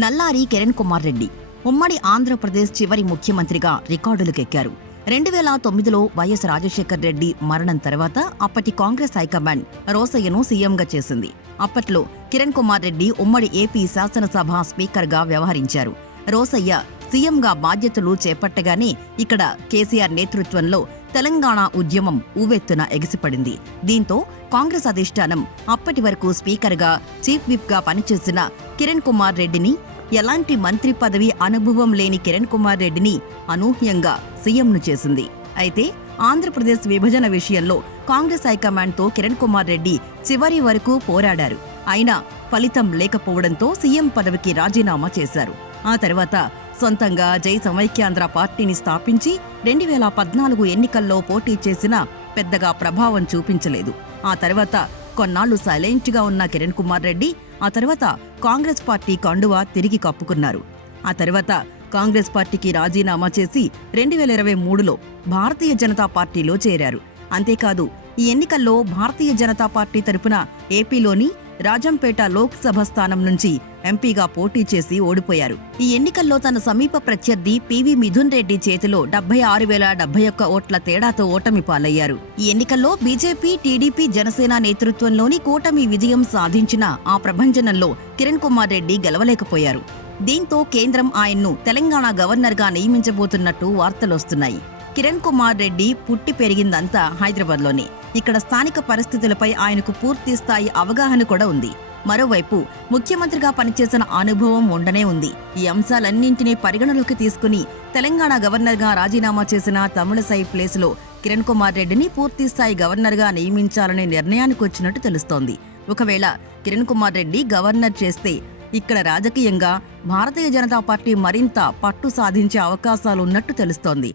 నల్లారి కిరణ్ కుమార్ రెడ్డి ఉమ్మడి ఆంధ్రప్రదేశ్ చివరి ముఖ్యమంత్రిగా రికార్డులకెక్కారు. 2009లో వైఎస్ రాజశేఖర్ రెడ్డి మరణం తర్వాత అప్పటి కాంగ్రెస్ హైకమాండ్ రోసయ్యను సీఎంగా చేసింది. అప్పట్లో కిరణ్ కుమార్ రెడ్డి ఉమ్మడి ఏపీ శాసనసభ స్పీకర్గా వ్యవహరించారు. రోసయ్య సీఎంగా బాధ్యతలు చేపట్టగానే ఇక్కడ కేసీఆర్ నేతృత్వంలో తెలంగాణ ఉద్యమం ఉవ్వెత్తున ఎగిసిపడింది. దీంతో కాంగ్రెస్ అధిష్టానం అప్పటి వరకు స్పీకర్గా, చీఫ్ విప్గా పనిచేసిన కిరణ్ కుమార్ రెడ్డిని, ఎలాంటి మంత్రి పదవి అనుభవం లేని కిరణ్ కుమార్ రెడ్డిని అనూహ్యంగా సీఎంను చేసింది. అయితే ఆంధ్రప్రదేశ్ విభజన విషయంలో కాంగ్రెస్ హైకమాండ్తో కిరణ్ కుమార్ రెడ్డి చివరి వరకు పోరాడారు. అయినా ఫలితం లేకపోవడంతో సీఎం పదవికి రాజీనామా చేశారు. ఆ తర్వాత సొంతంగా జై సమైక్యాంధ్ర పార్టీని స్థాపించి 2014 ఎన్నికల్లో పోటీ చేసినా పెద్దగా ప్రభావం చూపించలేదు. ఆ తర్వాత కొన్నాళ్లు సైలెంట్గా ఉన్న కిరణ్ కుమార్ రెడ్డి ఆ తర్వాత కాంగ్రెస్ పార్టీ కండువా తిరిగి కప్పుకున్నారు. ఆ తర్వాత కాంగ్రెస్ పార్టీకి రాజీనామా చేసి 2023లో భారతీయ జనతా పార్టీలో చేరారు. అంతేకాదు ఈ ఎన్నికల్లో భారతీయ జనతా పార్టీ తరపున ఏపీలోని రాజంపేట లోక్సభ స్థానం నుంచి ఎంపీగా పోటీ చేసి ఓడిపోయారు. ఈ ఎన్నికల్లో తన సమీప ప్రత్యర్థి పివి మిథున్ రెడ్డి చేతిలో 76,071 ఓట్ల తేడాతో ఓటమి పాలయ్యారు. ఈ ఎన్నికల్లో బీజేపీ, టీడీపీ, జనసేన నేతృత్వంలోని కూటమి విజయం సాధించిన ఆ ప్రభంజనంలో కిరణ్ కుమార్ రెడ్డి గెలవలేకపోయారు. దీంతో కేంద్రం ఆయన్ను తెలంగాణ గవర్నర్గా నియమించబోతున్నట్టు వార్తలొస్తున్నాయి. కిరణ్ కుమార్ రెడ్డి పుట్టి పెరిగిందంతా హైదరాబాద్లోనే. ఇక్కడ స్థానిక పరిస్థితులపై ఆయనకు పూర్తి స్థాయి అవగాహన కూడా ఉంది. మరోవైపు ముఖ్యమంత్రిగా పనిచేసిన అనుభవం ఉండనే ఉంది. ఈ అంశాలన్నింటినీ పరిగణలోకి తీసుకుని తెలంగాణ గవర్నర్గా రాజీనామా చేసిన తమిళసై ప్లేస్లో కిరణ్ కుమార్ రెడ్డిని పూర్తిస్థాయి గవర్నర్గా నియమించాలనే నిర్ణయానికి వచ్చినట్టు తెలుస్తోంది. ఒకవేళ కిరణ్ కుమార్ రెడ్డి గవర్నర్ చేస్తే ఇక్కడ రాజకీయంగా భారతీయ జనతా పార్టీ మరింత పట్టు సాధించే అవకాశాలున్నట్టు తెలుస్తోంది.